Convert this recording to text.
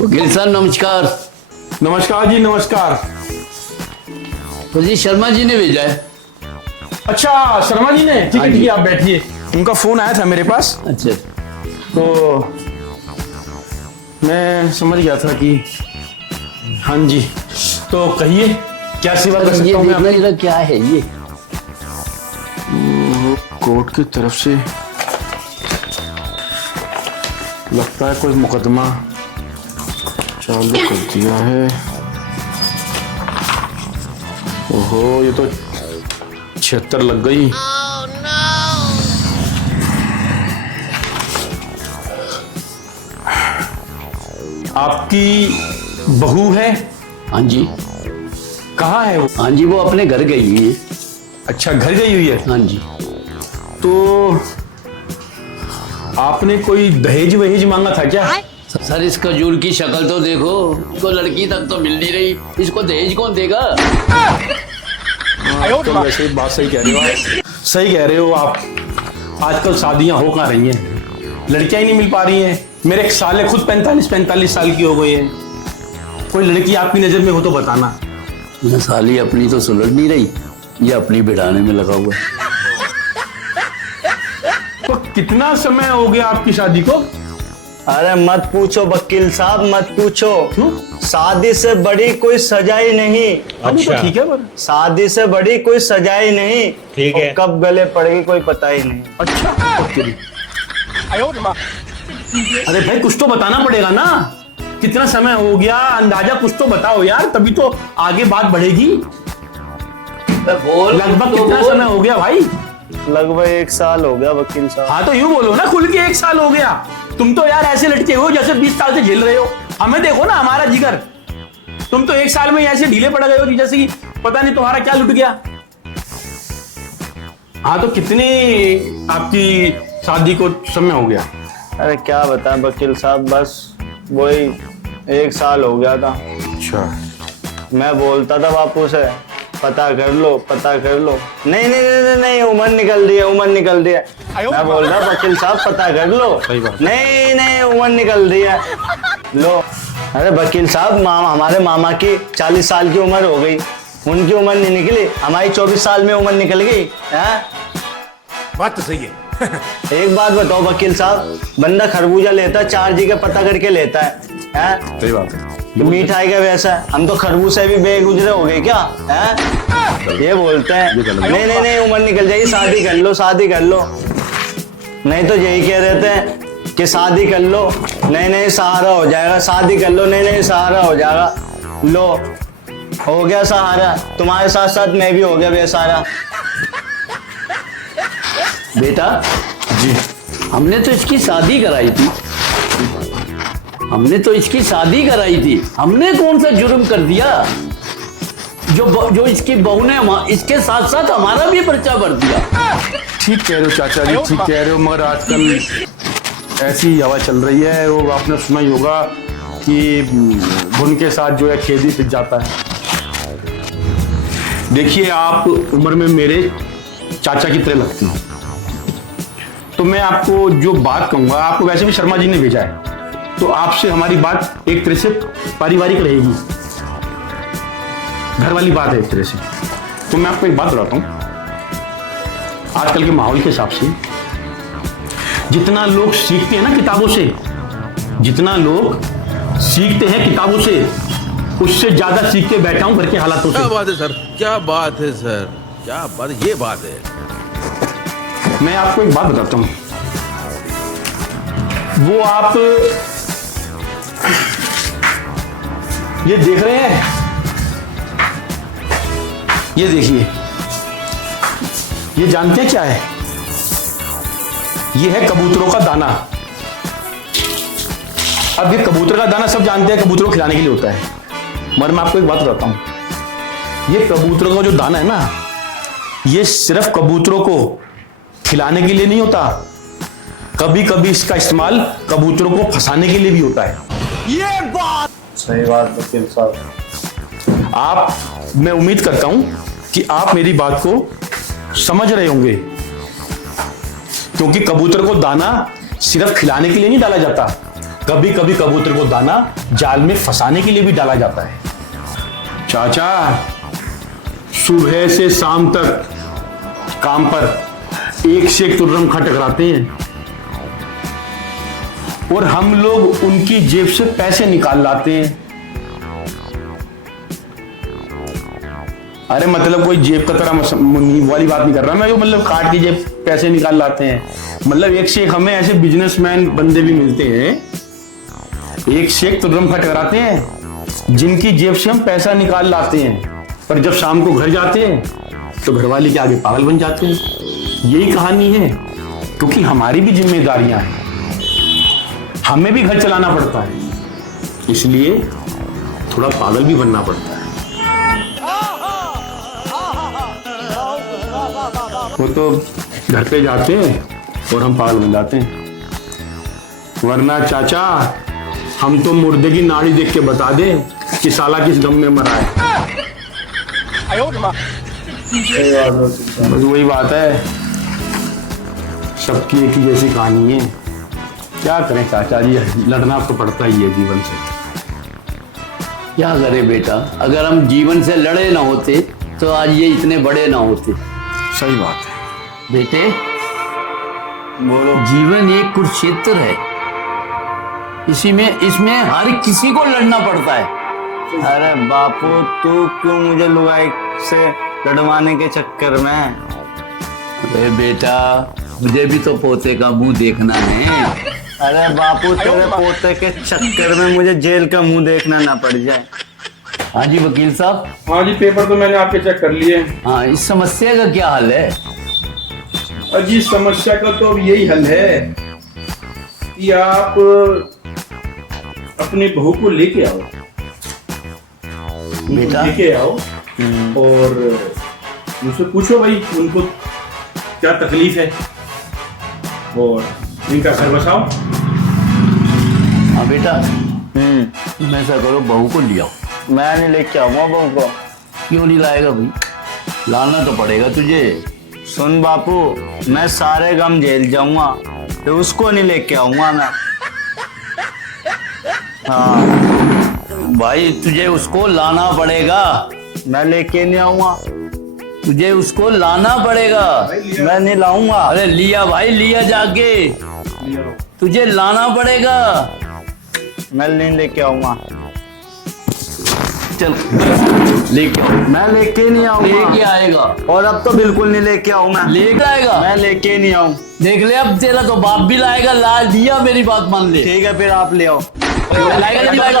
वकील साहब नमस्कार। नमस्कार जी, नमस्कार। तो जी शर्मा जी ने भेजा है। अच्छा, शर्मा जी ने? ठीक हाँ है जी। ठीक है, आप बैठिए। उनका फोन आया था मेरे पास, अच्छा, तो मैं समझ गया था कि हाँ जी। तो कहिए, क्या सेवा कर ये सकता हूँ मैं देखना आपकी? जरा क्या है ये। कोर्ट की तरफ से लगता है कोई मुकदमा चालू कर दिया है। ओहो, ये तो 76 लग गई। आपकी बहू है? हाँ जी, कहाँ है वो? हाँ जी, वो अपने घर गई हुई है। अच्छा, घर गई हुई है। हाँ जी। तो आपने कोई दहेज वहेज मांगा था क्या? सर इस खजूर की शक्ल तो देखो, इसको लड़की तक तो मिल नहीं रही, इसको दहेज कौन देगा? तो वैसे ही बात सही कह रहे हो आप। सही कह रहे हो आप। आजकल शादियां हो कहाँ रही हैं, लड़कियां ही नहीं मिल पा रही हैं। मेरे एक साले खुद 45 साल की हो गई है। कोई लड़की आपकी नजर में हो तो बताना। ये साली अपनी तो सुलझ नहीं रही, ये अपनी बिठाने में लगा हुआ है। तो कितना समय हो गया आपकी शादी को? अरे मत पूछो वकील साहब, मत पूछो। क्यों? शादी से बड़ी कोई सजा ही नहीं। अच्छा, तो ठीक है। पर शादी से बड़ी कोई सजा ही नहीं। ठीक है। और कब गले पड़ेगी कोई पता ही नहीं। अच्छा, अरे भाई कुछ तो बताना पड़ेगा ना। कितना समय हो गया, अंदाजा कुछ तो बताओ यार, तभी तो आगे बात बढ़ेगी। लगभग कितना समय हो गया भाई? लगभग 1 साल हो गया वकील साहब। हाँ तो यूं बोलो ना, खुल के 1 साल हो गया। तुम तो यार ऐसे लटके हो जैसे 20 साल से झेल रहे हो। हमें देखो ना, हमारा जिगर। तुम तो 1 साल में ऐसे ढीले पड़ गए हो कि जैसे कि पता नहीं तुम्हारा क्या लुट गया। हाँ तो कितनी आपकी शादी को समय हो गया? अरे क्या बताएं वकील साहब, बस वही 1 साल हो गया था। अच्छा, मैं बोलता था बापू से पता कर लो, पता कर लो। नहीं नहीं नहीं नहीं, नहीं उम्र निकल रही है, उम्र निकल रही है। मैं बोल रहा वकील साहब पता कर लो। सही बात। नहीं नहीं उम्र निकल रही है। लो, अरे वकील साहब, हमारे मामा की 40 साल की उम्र हो गई, उनकी उम्र नहीं निकली, हमारी 24 साल में उम्र निकल गई है। बात तो सही है। एक बात बताओ वकील साहब, बंदा खरबूजा लेता है 4 जी का पता करके लेता है? सही बात है। तो मिठाई का वैसा है, हम तो खरबूजे भी बेगुजरे हो गए क्या है? ये बोलते हैं नहीं नहीं नहीं उम्र निकल जाएगी, शादी कर लो, शादी कर लो। नहीं तो यही कह रहे थे कि शादी कर लो, नहीं नहीं सहारा हो जाएगा, शादी कर लो, नहीं नहीं सहारा हो जाएगा। लो, हो गया सहारा, तुम्हारे साथ साथ मैं भी हो गया बेसहारा। बेटा जी, हमने तो इसकी शादी कराई थी, हमने तो इसकी शादी कराई थी। हमने कौन सा जुर्म कर दिया जो इसकी बहू ने इसके साथ साथ हमारा भी पर्चा भर दिया। ठीक कह रहे हो चाचा जी, ठीक कह रहे हो। मगर आजकल ऐसी हवा चल रही है, वो आपने सुना ही होगा कि घुन के साथ जो है खेदी पिट जाता है। देखिए, आप उम्र में मेरे चाचा की तरह लगते हो, तो मैं आपको जो बात कहूंगा, आपको वैसे भी शर्मा जी ने भेजा है, तो आपसे हमारी बात एक तरह से पारिवारिक रहेगी, घर वाली बात है एक तरह से। तो मैं आपको एक बात बताता हूं, आजकल के माहौल के हिसाब से जितना लोग सीखते हैं ना किताबों से, जितना लोग सीखते हैं किताबों से, उससे ज्यादा सीख के बैठा हूं घर के हालातों क्या से। बात है सर, क्या बात है सर, क्या बात है, ये बात है। मैं आपको एक बात बताता हूं, वो आप ये देख रहे हैं, ये देखिए, ये जानते हैं क्या है? ये है कबूतरों का दाना। अब ये कबूतर का दाना सब जानते हैं, कबूतरों को खिलाने के लिए होता है। मगर मैं आपको एक बात बताता हूं, ये कबूतरों का जो दाना है ना, ये सिर्फ कबूतरों को खिलाने के लिए नहीं होता, कभी कभी इसका इस्तेमाल कबूतरों को फंसाने के लिए भी होता है। ये बात सही बात वकील साहब। आप, मैं उम्मीद करता हूं कि आप मेरी बात को समझ रहे होंगे। क्योंकि कबूतर को दाना सिर्फ खिलाने के लिए नहीं डाला जाता, कभी कभी कबूतर को दाना जाल में फंसाने के लिए भी डाला जाता है। चाचा सुबह से शाम तक काम पर एक से एक तुर्रम खा टकराते हैं और हम लोग उनकी जेब से पैसे निकाल लाते हैं। अरे मतलब कोई जेब का तरह वाली बात नहीं कर रहा मैं, जो मतलब काट के जेब पैसे निकाल लाते हैं। मतलब एक से एक हमें ऐसे बिजनेसमैन बंदे भी मिलते हैं, एक से एक तुर्रम खा टकराते हैं, जिनकी जेब से हम पैसा निकाल लाते हैं, पर जब शाम को घर जाते हैं तो घरवाले के आगे पागल बन जाते हैं। यही कहानी है, क्योंकि हमारी भी जिम्मेदारियां हैं, हमें भी घर चलाना पड़ता है, इसलिए थोड़ा पागल भी बनना पड़ता है। वो तो घर पे जाते हैं और हम पागल बन जाते हैं, वरना चाचा हम तो मुर्दे की नाड़ी देख के बता दें कि साला किस गम में मरा है। बस वही बात है, सबकी एक ही जैसी कहानी है। क्या करें चाचा जी, लड़ना तो पड़ता ही है जीवन से। क्या करे बेटा, अगर हम जीवन से लड़े ना होते तो आज ये इतने बड़े ना होते। सही बात है बेटे बोलो, जीवन एक कुरुक्षेत्र है, इसमें हर किसी को लड़ना पड़ता है। अरे बापू तू क्यों मुझे लुगाई से लड़वाने के चक्कर में? अरे बेटा मुझे भी तो पोते का मुंह देखना है। अरे बापू तेरे पोते के चक्कर में मुझे जेल का मुंह देखना ना पड़ जाए। हाँ जी वकील साहब। हाँ जी, पेपर तो मैंने आपके चेक कर लिए। हाँ, इस समस्या का क्या हल है? अजी समस्या का तो अब यही हल है कि आप अपनी बहू को लेके आओ, बेटा लेके आओ और उनसे पूछो भाई उनको क्या तकलीफ है और इनका सर बसाओ। हाँ बेटा, तुम ऐसा करो, बहू को ले आओ। मैं नहीं लेके आऊंगा बहू को। क्यों नहीं लाएगा भाई? लाना तो पड़ेगा तुझे। सुन बापू, मैं सारे गम झेल जाऊंगा तो उसको नहीं लेके आऊंगा मैं। हाँ भाई तुझे उसको लाना पड़ेगा, मैं लेके नहीं आऊंगा। तुझे उसको लाना पड़ेगा। मैं नहीं लाऊंगा। अरे लिया भाई, लिया जाके, तुझे लाना पड़ेगा। मैं नहीं लेके आऊंगा। चल लेके आओ। मैं लेके नहीं आऊंगा। लेके आएगा। और अब तो बिल्कुल नहीं लेके आऊं मैं। लेके आएगा। मैं लेके नहीं आऊं। देख ले, अब तेरा तो बाप भी लाएगा, ला दिया, मेरी बात मान ले। ठीक है फिर आप ले आओ। लाएगा नहीं लाएगा?